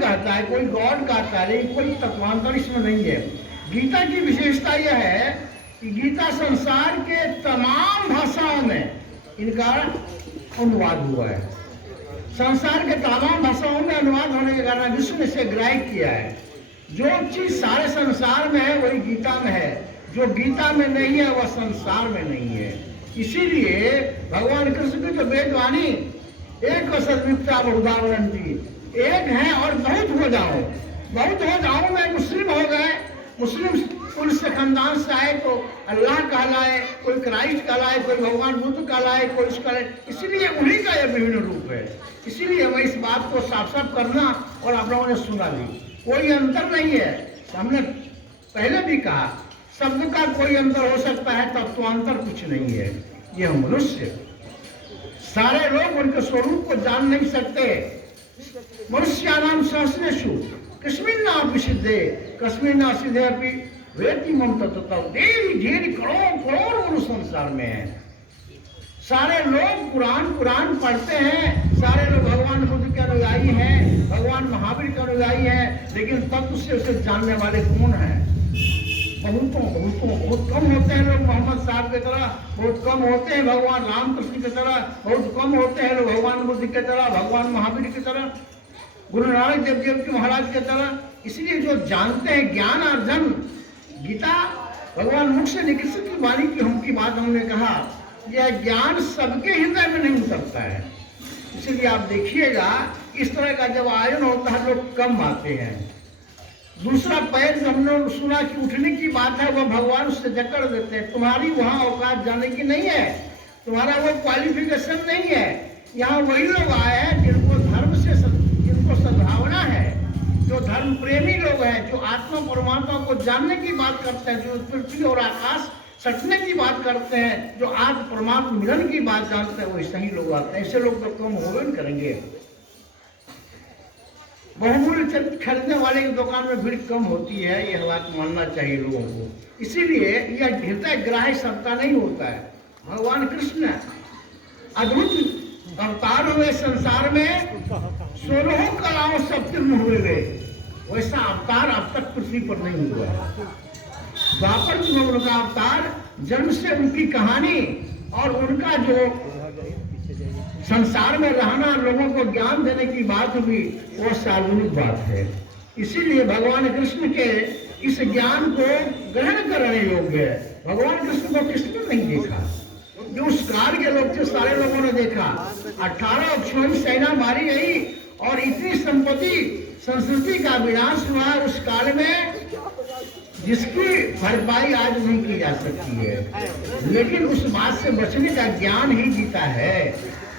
भगवान कहता है, कोई गॉड कहता है, लेकिन कोई तत्वांतर इसमें नहीं है। गीता की विशेषता यह है कि गीता संसार के तमाम भाषाओं में इनका अनुवाद हुआ है। संसार के तमाम भाषाओं में अनुवाद होने के कारण विश्व ने इसे ग्रहण किया है। जो चीज सारे संसार में है वही गीता में है, जो गीता में नहीं है वह संसार में नहीं है। इसीलिए भगवान कृष्ण की तो वेदवाणी एक सदविप्ता बहुधावरण थी, एक है और बहुत हो जाओ, बहुत हो जाओ में मुस्लिम हो गए, मुस्लिम कुल से खानदान से आए तो अल्लाह कहलाए, कोई क्राइस्ट कहलाए, कोई भगवान बुद्ध कहलाए, कोई इसका, इसीलिए उन्हीं का यह विभिन्न रूप है। इसीलिए मैं इस बात को साफ साफ करना, और आप लोगों ने सुना भी, कोई अंतर नहीं है। हमने पहले भी कहा शब्द का कोई अंतर हो सकता है, तत्वांतर कुछ नहीं है। यह मनुष्य सारे लोग उनके स्वरूप को जान नहीं सकते। मनुष्यानाम सहस्रेषु कस्मिन्नापि सिद्धे कस्मिन्ना सिद्धे अपि वेति मम तत्तव। ढेर करोड़ मनुष्य संसार में है। सारे लोग कुरान पढ़ते हैं, सारे लोग भगवान बुद्ध के अनुयायी हैं, भगवान महावीर के अनुयायी हैं, लेकिन तत्व से उसे जानने वाले कौन हैं? बहुत कम होते हैं लोग मोहम्मद साहब की तरह, बहुत कम होते हैं भगवान रामकृष्ण की तरह, बहुत कम होते हैं लोग भगवान बुद्ध की तरह, भगवान महावीर की तरह, गुरु नानक देव जी महाराज की तरह। इसलिए जो जानते हैं ज्ञान अर्जन, गीता भगवान मुख से निकट की वाणी की हमकी बात हमने कहा, यह ज्ञान सबके हृदय में नहीं उतरता है। इसलिए आप देखिएगा इस तरह का जब आयोजन होता है लोग कम आते हैं। दूसरा पैर जो हमने सुना कि उठने की बात है, वह भगवान उससे जकड़ देते हैं। तुम्हारी वहां औकात जाने की नहीं है, तुम्हारा वो क्वालिफिकेशन नहीं है। यहाँ वही लोग आए हैं जिनको धर्म से जिनको सद्भावना है, जो धर्म प्रेमी लोग हैं, जो आत्मा परमात्मा को जानने की बात करते हैं, जो पृथ्वी और आकाश सटने की बात करते हैं, जो आत्म परमात्मा मिलन की बात जानते हैं, वैसे ही लोग आते हैं। ऐसे लोग तो कम होवे न करेंगे। बहुमूल्य चीज खरीदने वाले की दुकान में भीड़ कम होती है, यह बात मानना चाहिए लोगों को। इसीलिए यह हृदय ग्राह्य सबका नहीं होता है। भगवान कृष्ण अद्भुत अवतार हुए संसार में, 16 कलाओं से उत्तीर्ण हुए गए, वैसा अवतार अब तक पृथ्वी पर नहीं हुआ। द्वापर युग में उनका अवतार, जन्म से उनकी कहानी और उनका जो संसार में रहना, लोगों को ज्ञान देने की बात हुई, वो सार्वजनिक बात है। इसीलिए भगवान कृष्ण के इस ज्ञान को ग्रहण करने योग्य है। भगवान कृष्ण को किसने नहीं देखा? जो उस काल के लोग थे सारे लोगों ने देखा। 18 अक्षौहिणी सेना मारी गई और इतनी संपत्ति संस्कृति का विनाश हुआ उस काल में, जिसकी भरपाई आज नहीं की जा सकती है। लेकिन उस बात से बचने का ज्ञान ही जीता है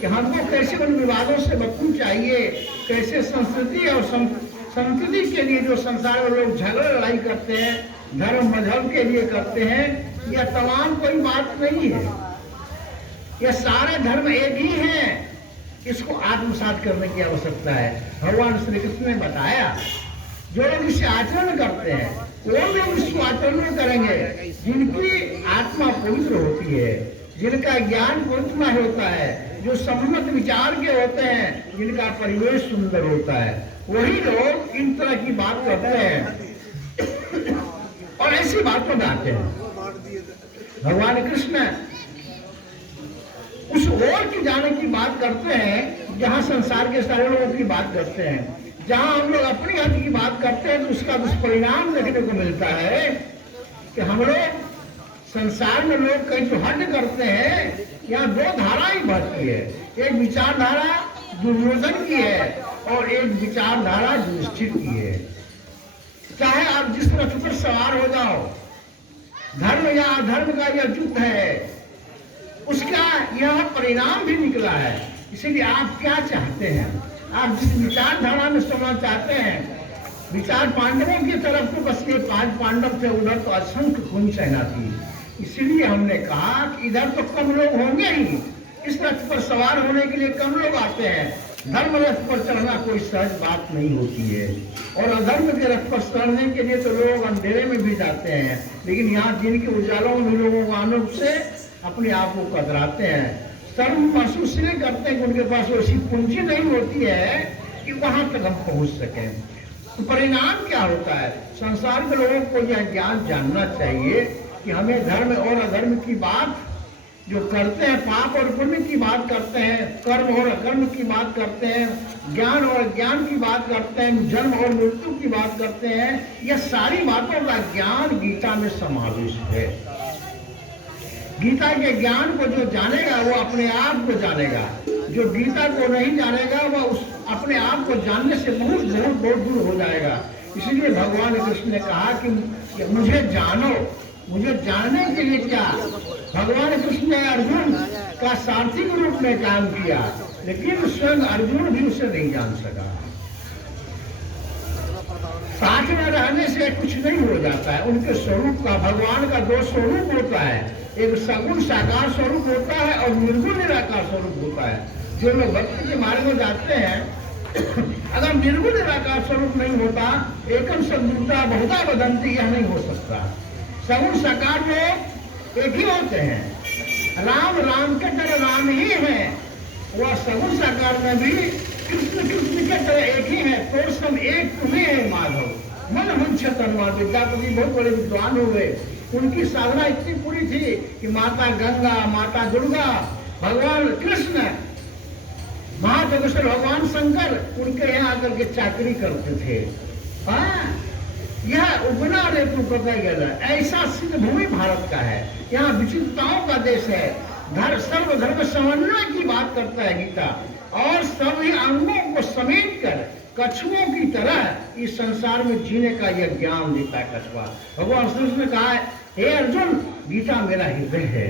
कि हमको कैसे उन विवादों से बचना चाहिए, कैसे संस्कृति और संस्कृति के लिए जो संसार में लोग झगड़ा लड़ाई करते हैं, धर्म मजहब के लिए करते हैं, यह तमाम कोई बात नहीं है। यह सारे धर्म एक ही हैं। इसको आत्मसात करने की आवश्यकता है। भगवान श्री कृष्ण ने बताया जो लोग इसे आचरण करते हैं वो लोग इसको आचरण करेंगे जिनकी आत्मा पवित्र होती है, जिनका ज्ञान पवित्र होता है, जो सम्मत विचार के होते हैं, जिनका परिवेश सुंदर होता है, वही लोग इन तरह की बात करते हैं और ऐसी बातों में आते हैं। भगवान कृष्ण उस ओर की जाने की बात करते हैं जहां संसार के सारे लोगों की बात करते हैं। जहां हम लोग अपनी हद की बात करते हैं तो उसका दुष्परिणाम देखने को मिलता है कि हम लोग संसार में लोग कहीं जो हद करते हैं, यहाँ दो धारा ही बहती है। एक विचारधारा दुर्योधन की है और एक विचारधारा युधिष्ठिर की है। चाहे आप जिस रथ पर सवार हो जाओ, धर्म या अधर्म का यह युद्ध है, उसका यह परिणाम भी निकला है। इसीलिए आप क्या चाहते हैं? आप जिस विचारधारा में सोना चाहते हैं, विचार पांडवों की तरफ तो बस ये 5 पांडव थे, उधर तो असंख्य खून सेना थी। इसीलिए हमने कहा कि इधर तो कम लोग होंगे ही, इस रथ पर सवार होने के लिए कम लोग आते हैं। धर्म रथ पर चढ़ना कोई सहज बात नहीं होती है और अधर्म के रथ पर चढ़ने के लिए तो लोग अंधेरे में भी जाते हैं, लेकिन यहाँ दिन के उजालों में लोगों को आनंद से अपने आप को कतराते हैं। शर्म महसूस नहीं करते हैं कि उनके पास वैसी पूंजी नहीं होती है कि वहां तक हम पहुंच सकें। तो परिणाम क्या होता है? संसार के लोगों को यह ज्ञान जानना चाहिए कि हमें धर्म और अधर्म की बात जो करते हैं, पाप और पुण्य की बात करते हैं, कर्म और अकर्म की बात करते हैं, ज्ञान और अज्ञान की बात करते हैं, जन्म और मृत्यु की बात करते हैं, यह सारी बातों का ज्ञान गीता में समाविष्ट है। गीता के ज्ञान को जो जानेगा वो अपने आप को जानेगा, जो गीता को नहीं जानेगा वह उस अपने आप को जानने से बहुत बहुत बहुत दूर हो जाएगा। इसलिए भगवान कृष्ण ने कहा कि मुझे जानो। मुझे जानने के लिए क्या? भगवान कृष्ण ने अर्जुन का सारथी के रूप में काम किया, लेकिन स्वयं अर्जुन भी उसे नहीं जान सका। साथ में रहने से कुछ नहीं हो जाता है। उनके स्वरूप का, भगवान का दो स्वरूप होता है, एक सगुण साकार स्वरूप होता है और निर्गुण निराकार स्वरूप होता है। जो लोग भक्ति के मार्ग में जाते हैं, अगर निर्गुण निराकार स्वरूप नहीं होता, एकम सद्गुरुता बहुधा वदंती, यह नहीं हो सकता। सगुण साकार में एक ही होते हैं। राम राम के तरह राम ही है, वह सगुण साकार में भी कृष्ण कृष्ण के तरह एक ही है। तो सब एक तुम्हें है माधव मन मुंशत अनुमान। विद्यापति बहुत बड़े विद्वान हो गए। उनकी साधना इतनी पूरी थी कि माता गंगा, माता दुर्गा, भगवान कृष्ण, महाजगेश्वर भगवान शंकर उनके यहाँ आकर के चाकरी करते थे। यह उगना रेतु कथा गया, ऐसा सिद्ध भूमि भारत का है। यहाँ विचित्रताओं का देश है। सर्वधर्म समन्वय की बात करता है गीता, और सभी अंगों को समेट कर कछुओं की तरह इस संसार में जीने का यह ज्ञान देता है कछुआ। भगवान श्री कृष्ण ने कहा है, हे अर्जुन, गीता मेरा हृदय है।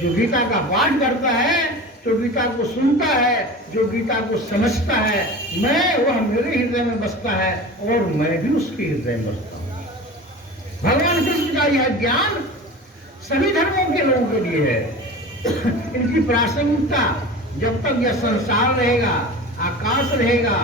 जो गीता का पाठ करता है, जो गीता को सुनता है, जो गीता को समझता है, मैं, वह मेरे हृदय में बसता है और मैं भी उसके हृदय में बसता हूँ। भगवान कृष्ण का यह ज्ञान सभी धर्मों के लोगों के लिए है। इनकी प्रासंगिकता जब तक यह संसार रहेगा, आकाश रहेगा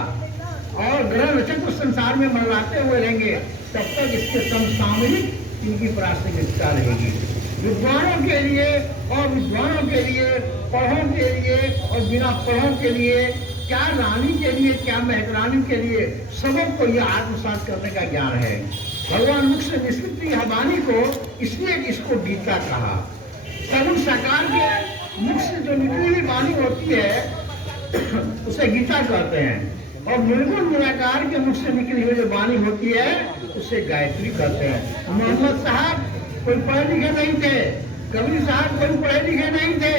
और ग्रह नक्षत्र संसार में मंडराते हुए रहेंगे, तब तक इसके समसामयिक इनकी प्रासंगिकता रहेगी। विद्वानों के लिए और विद्वानों के लिए, पढ़ों के लिए और बिना पढ़ों के लिए, क्या रानी के लिए, क्या मेहरानी के लिए, सबको यह आत्मसात करने का ज्ञान है। भगवान मुख से निश्चित यह वाणी को इसलिए इसको गीता कहा। सगुण साकार के मुख से जो निकली हुई वाणी होती है उसे गीता कहते हैं, और निर्गुण निराकार के मुख से निकली हुई जो वाणी होती है उसे गायत्री कहते हैं। मोहम्मद साहब कोई पढ़े लिखे नहीं थे, कबीर साहब कोई पढ़े लिखे नहीं थे,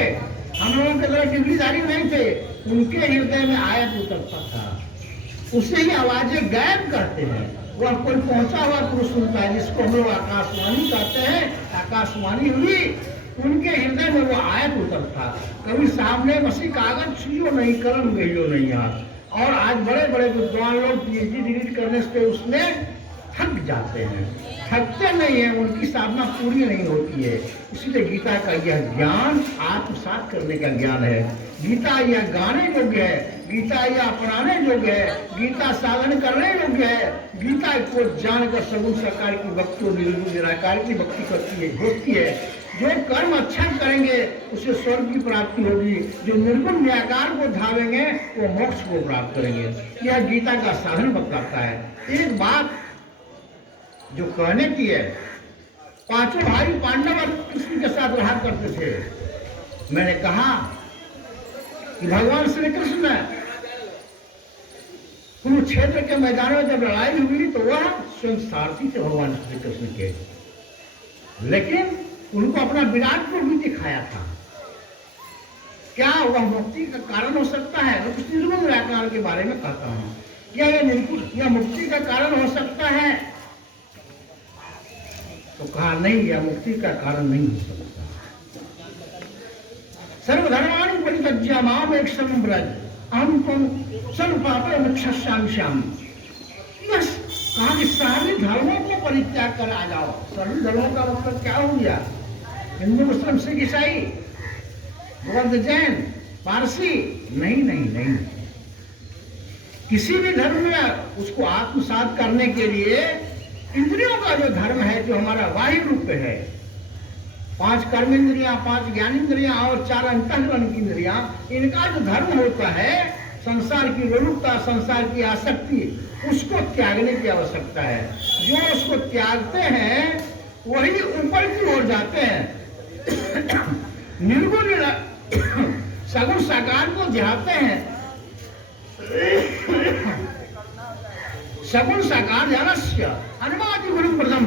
हम लोगों के तरह डिग्रीधारी नहीं थे। उनके हृदय में आयत उतरता था, उससे ही आवाजें गायब करते हैं। वह कोई पहुंचा हुआ पुरुष सुनता है, जिसको हम लोग आकाशवाणी कहते हैं। आकाशवाणी हुई, उनके हृदय में वो आयत उतरता। कबीर साहब ने मसीह कागज छुइयो नहीं, कलम गइयो नहीं हाथ। और आज बड़े बड़े विद्वान लोग पीएचडी डिग्री करने से उसमें थक जाते हैं, थकते नहीं है, उनकी साधना पूरी नहीं होती है। इसलिए गीता का यह ज्ञान आत्मसात करने का ज्ञान है। गीता यह गाने योग्य है, गीता यह अपनाने योग्य है, गीता साधन करने योग्य है। गीता को जानकर सगुण साकार की भक्ति और निर्गुण निराकार की भक्ति होती है। जो कर्म अच्छा करेंगे उसे स्वर्ग की प्राप्ति होगी, जो निर्गुण निराकार को धावेंगे वो मोक्ष को प्राप्त करेंगे। यह गीता का साधन बताता है। एक बात जो कहने की है, पांचों भाई पांडव कृष्ण के साथ रहा करते थे। मैंने कहा कि भगवान श्री कृष्ण कुरुक्षेत्र के मैदान में जब लड़ाई हुई तो वह स्वयं सारथी थे भगवान श्री कृष्ण के, लेकिन उनको अपना विराट रूप भी दिखाया था। क्या वह मुक्ति का कारण हो सकता है? मैं कुछ निर्गुण निराकार के बारे में कहता हूँ। क्या यह मुक्ति का कारण हो सकता है? तो कहा नहीं, यह मुक्ति का कारण नहीं हो सकता। सर्वधर्माणि परित्यज्य माम एकशरणं व्रज अहं त्वं सर्व पापं क्षमामि श्याम। बस कहा कि सारे धर्मों को परित्याग कर आ जाओ। सभी धर्मों का मतलब क्या हो गया? हिंदू, मुस्लिम, सिख, ईसाई, बौद्ध, जैन, पारसी? नहीं नहीं नहीं, किसी भी धर्म में उसको आत्मसात करने के लिए इंद्रियों का जो धर्म है, जो हमारा बाह्य रूप है, 5 कर्म इंद्रियां, 5 ज्ञान इंद्रियां और 4 अंतःकरण की इंद्रियां, इनका जो धर्म होता है संसार की लोलुपता, संसार की आसक्ति, उसको त्यागने की आवश्यकता है। जो उसको त्यागते हैं वही ऊपर की ओर जाते हैं। निर्गुण सगुण साकार को ध्याते हैं। सगुण साकार ध्यानस्य अनुमादि गुरु प्रथम,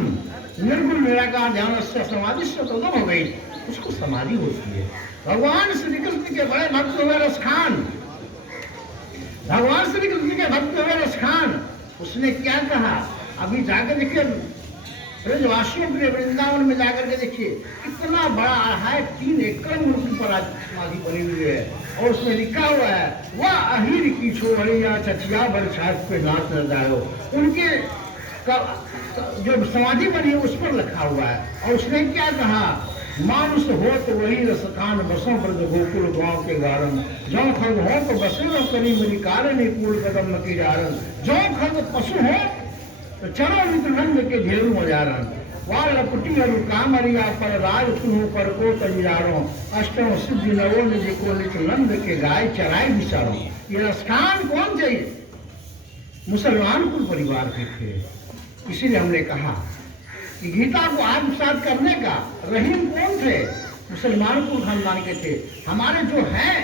निर्गुण निराकार ध्यानस्य समाधिस्य तदम हो गई, उसको समाधि होती है। भगवान श्री कृष्ण के बड़े भक्त हुए रसखान, भगवान श्री कृष्ण के भक्त हुए रसखान, उसने क्या कहा? अभी जाकर देखिए ब्रजवासियों के वृंदावन में जाकर के देखिए, कितना बड़ा है, 3 एकड़ मूर्ति पर आज समाधि बनी हुई है, और उसमें लिखा हुआ है वह अहिर की छोड़िया चचिया बरसात पे नाच न जाओ। उनके जो समाधि बनी है उस पर लिखा हुआ है। और उसने क्या कहा? मानुष हो तो वही रसखान बसों ब्रज गोकुल गांव के गारन, जो खग हो तो बसेरो करी मेरी कारण पूर्ण कदम की जारन, जो खग पशु हो तो चलो मित्रनंद के ढेरू मजारन, वाल कुटी अरु कामरिया पर राज सुनो पर को तजियारो, अष्टम सिद्धि नवो निधि को नित्यानंद के गाय चराई विचारो। ये रसखान कौन थे? मुसलमान कुल परिवार के थे। इसीलिए हमने कहा कि गीता को आत्मसात करने का रहीम कौन थे? मुसलमान कुल खानदान के थे। हमारे जो हैं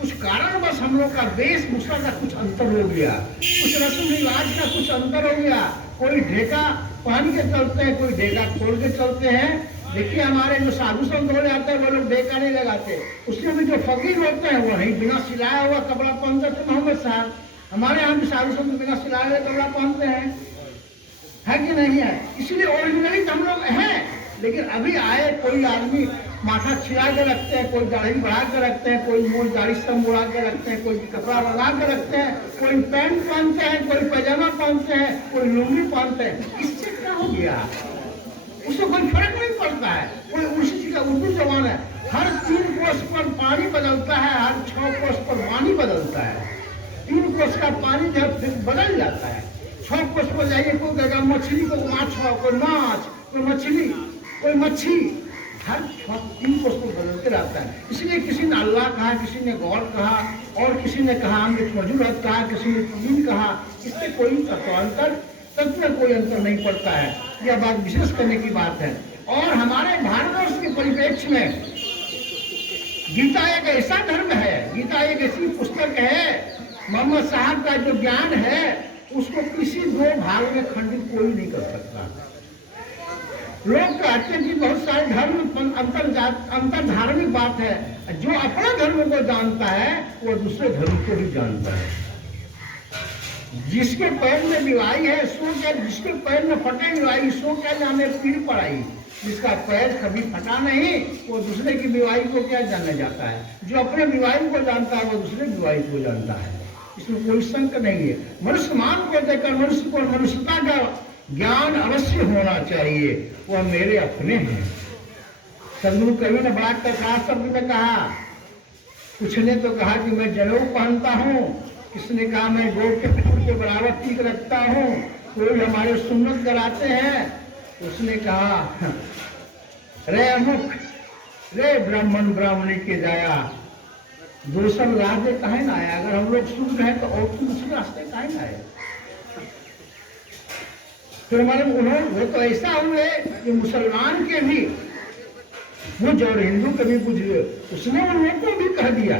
कुछ कारण बस हम लोग का वेशभूषा का कुछ अंतर हो गया, कुछ रस्म रिवाज का कुछ अंतर हो गया। कोई ढेका पहन के चलते हैं, कोई ढेका खोल के चलते हैं। देखिए हमारे जो साधु संत हो जाते हैं वो लोग ढेका नहीं लगाते। उसमें भी जो फकीर होते हैं वो नहीं बिना सिलाया हुआ कपड़ा पहनते थे। मोहम्मद साहब हमारे यहाँ भी साधु संत बिना सिलाए हुए कपड़ा पहनते हैं, है कि नहीं है? इसलिए ओरिजिनली हम लोग हैं। लेकिन अभी आए कोई आदमी माथा छिड़ा के रखते हैं, कोई दाढ़ी बढ़ा के रखते हैं, कोई मूल दाढ़ी सब उड़ा के रखते हैं, कोई कपड़ा लगा के रखते हैं, कोई पैंट पहनते हैं, कोई पैजामा पहनते हैं, कोई लुंगी पहनते हैं। इससे क्या हो गया? उससे कोई फर्क नहीं पड़ता है। कोई उसी चीज का उर्दू जबान है, हर 3 कोस पर पानी बदलता है, हर 6 कोस पर पानी बदलता है। 3 कोस का पानी जब बदल जाता है, 6 कोस पर जाइए, कोई कहेगा मछली को माछ, कोई माछ, कोई मछली, कोई मच्छी, हर 3 कोस पर बदलते रहता है। इसलिए किसी ने अल्लाह कहा, किसी ने गौर कहा, और किसी ने कहा हमने मौजूद कहा, किसी ने तीन कहा। इससे कोई तत्व में कोई अंतर नहीं पड़ता है। यह बात विशेष करने की बात है। और हमारे भारतवर्ष के परिप्रेक्ष्य में गीता एक ऐसा धर्म है, गीता एक ऐसी पुस्तक है, मोहम्मद साहब का जो ज्ञान है उसको किसी 2 भाग में खंडित कोई नहीं कर सकता। लोग कहते हैं कि बहुत सारे धर्म अंतर धार्मिक बात है। जो अपने धर्म को जानता है वो दूसरे धर्म को भी जानता है। जिसके पैर में विवाही है सो क्या, जिसके पैर में फटे विवाही सो क्या जाने पीढ़ पड़ाई। जिसका पैर कभी फटा नहीं वो दूसरे की विवाही को क्या जानने जाता है। जो अपने विवाही को जानता है वो दूसरे विवाही को जानता है। इसमें कोई शंका नहीं है। मनुष्य मान को देखकर मनुष्य को मनुष्यता का ज्ञान अवश्य होना चाहिए। वह मेरे अपने हैं। सदगुरु कवि ने बड़ा प्रकाश शब्द में कहा। कुछ ने तो कहा कि मैं जनेऊ पहनता हूँ, किसने कहा मैं गोड़ के फूल के बराबर ठीक रखता हूँ, कोई हमारे सुन्नत कराते हैं। उसने कहा रे अमुक, रे ब्राह्मण ब्राह्मणी के जाया, दूसरा रास्ते कहे ना आया। अगर हम लोग शुद्ध हैं तो और दूसरे रास्ते कहे ना आए। फिर हमारे उन्होंने वो तो ऐसा हुए कि मुसलमान के भी बुझ और हिंदू के भी बुझ हुए। उसने उन लोगों को भी कह दिया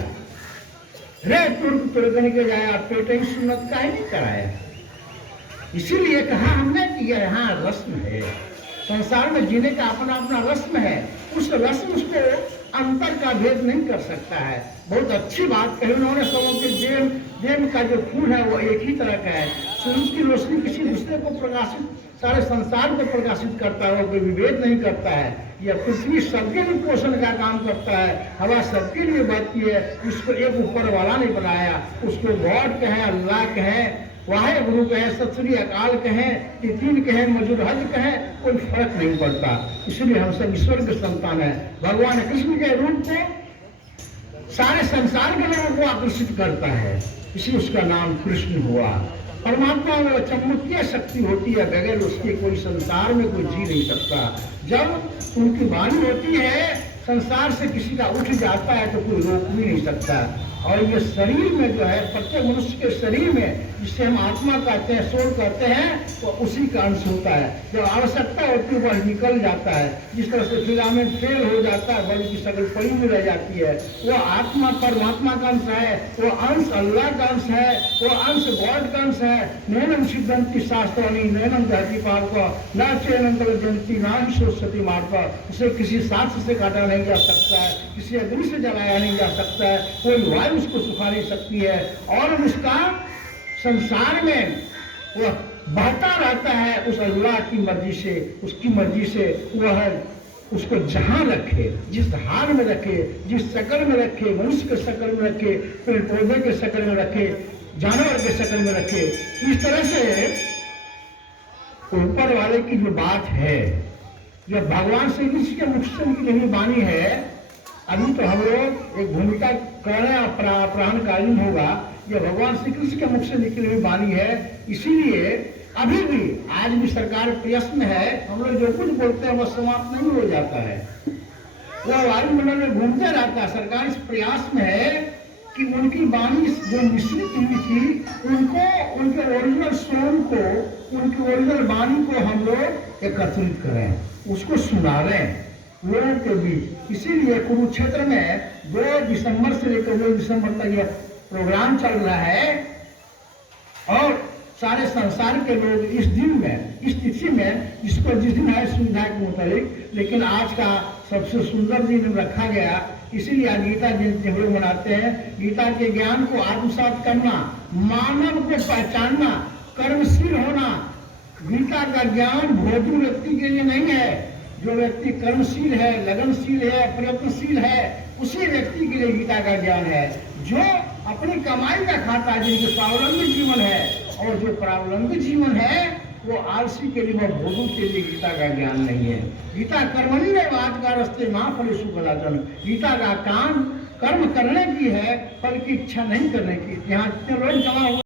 रे तुर्क के जाया, पेटे सुन्नत का ही नहीं कराया। इसीलिए कहा हमने कि यहाँ रस्म है, संसार में जीने का अपना अपना रस्म है। उस रस्म उसको अंतर का भेद नहीं कर सकता है। बहुत अच्छी बात कही उन्होंने। सबों के देव का जो फूल है वो एक ही तरह का है। सूरज की रोशनी किसी दूसरे को प्रकाशित, सारे संसार को प्रकाशित करता है, कोई विभेद नहीं करता है। यह पृथ्वी सबके लिए पोषण का काम करता है, हवा सबके लिए बहती है। उसको एक ऊपर वाला नहीं बनाया। उसको गॉड कहें, अल्लाह कहें, वाहे गुरु कहें, सत श्री अकाल कहें, तिथिन कहें, मौजूद हज कहें, कोई फर्क नहीं पड़ता। इसलिए हम सब ईश्वर के संतान है। भगवान कृष्ण के रूप को सारे संसार के लोगों को आकर्षित करता है, इसलिए उसका नाम कृष्ण हुआ। परमात्मा में चमत्कीय शक्ति होती है, बगैर उसके कोई संसार में कोई जी नहीं सकता। जब उनकी वाणी होती है संसार से किसी का उठ जाता है तो कोई रोक भी नहीं सकता। और ये शरीर में जो है, प्रत्येक मनुष्य के शरीर में, जिसे हम आत्मा कहते हैं, सोल कहते हैं, तो उसी का अंश होता है। जब आवश्यकता होती है वह निकल जाता है। जिस तरह से फिलामेंट फेल हो जाता है, बॉडी की शक्ल पड़ी हुई रह जाती है, वो आत्मा परमात्मा का अंश है, वो अंश अल्लाह का अंश है, वो अंश गॉड का अंश है। नैनम सिद्धंति शास्त्राणी नैनम दहती पार को न चैनम जयंती ना ही सरस्वती मार्ग पर। उसे किसी शास्त्र से काटा नहीं जा सकता है, किसी अग्नि से जलाया नहीं जा सकता है, कोई वायु उसको सुखा नहीं सकती है। और उसका संसार में वह बहता रहता है उस अल्लाह की मर्जी से, उसकी मर्जी से। वह उसको जहां रखे, जिस हाल में रखे, जिस शक्ल में रखे, मनुष्य के शक्ल में रखे, पेड़ पौधे के शक्ल में रखे, जानवर के शक्ल में रखे, इस तरह से ऊपर वाले की जो बात है, यह भगवान श्री कृष्ण के मुख से निकली हुई वाणी है। अभी तो हम लोग एक भूमिका कर रहे हैं, अपराहनकालीन होगा, यह भगवान श्री कृष्ण के मुख से निकली हुई वाणी है। इसीलिए अभी भी आज भी सरकार प्रयत्न में है, हम लोग जो कुछ बोलते हैं वह समाप्त नहीं हो जाता है, वह वायुमंडल में घूमते रहता है। सरकार इस प्रयास में है कि उनकी वाणी जो मिश्रित हुई थी, उनको, उनके ओरिजिनल सोल को, उनकी ओरिजिनल वाणी को हम लोग एकत्रित करें, उसको सुना रहे हैं लोगों के बीच। इसीलिए कुरुक्षेत्र में 2 दिसंबर से लेकर 2 दिसंबर तक यह प्रोग्राम चल रहा है। और सारे संसार के लोग इस दिन में, इस तिथि में, जिसको जिस दिन है सुविधा के मुताबिक, लेकिन आज का सबसे सुंदर दिन रखा गया। इसीलिए आज गीता जयंती हम लोग मनाते हैं। गीता के ज्ञान को आत्मसात करना, मानव को पहचानना, कर्मशील होना। गीता का ज्ञान भोजू व्यक्ति के लिए नहीं है। जो व्यक्ति कर्मशील है, लगनशील है, प्रयत्नशील है, उसी व्यक्ति के लिए गीता का ज्ञान है। जो अपनी कमाई का खाता है, जिनके स्वावलंबी जीवन है, और जो परावलंबी जीवन है, वो आलसी के लिए, वह भोजू के लिए गीता का ज्ञान नहीं है। गीता कर्मण्यवाद का रस्ते ना फलेषु कदाचन। गीता का काम कर्म करने की है, फल की इच्छा नहीं करने की। यहाँ कितने लोग जमा हुए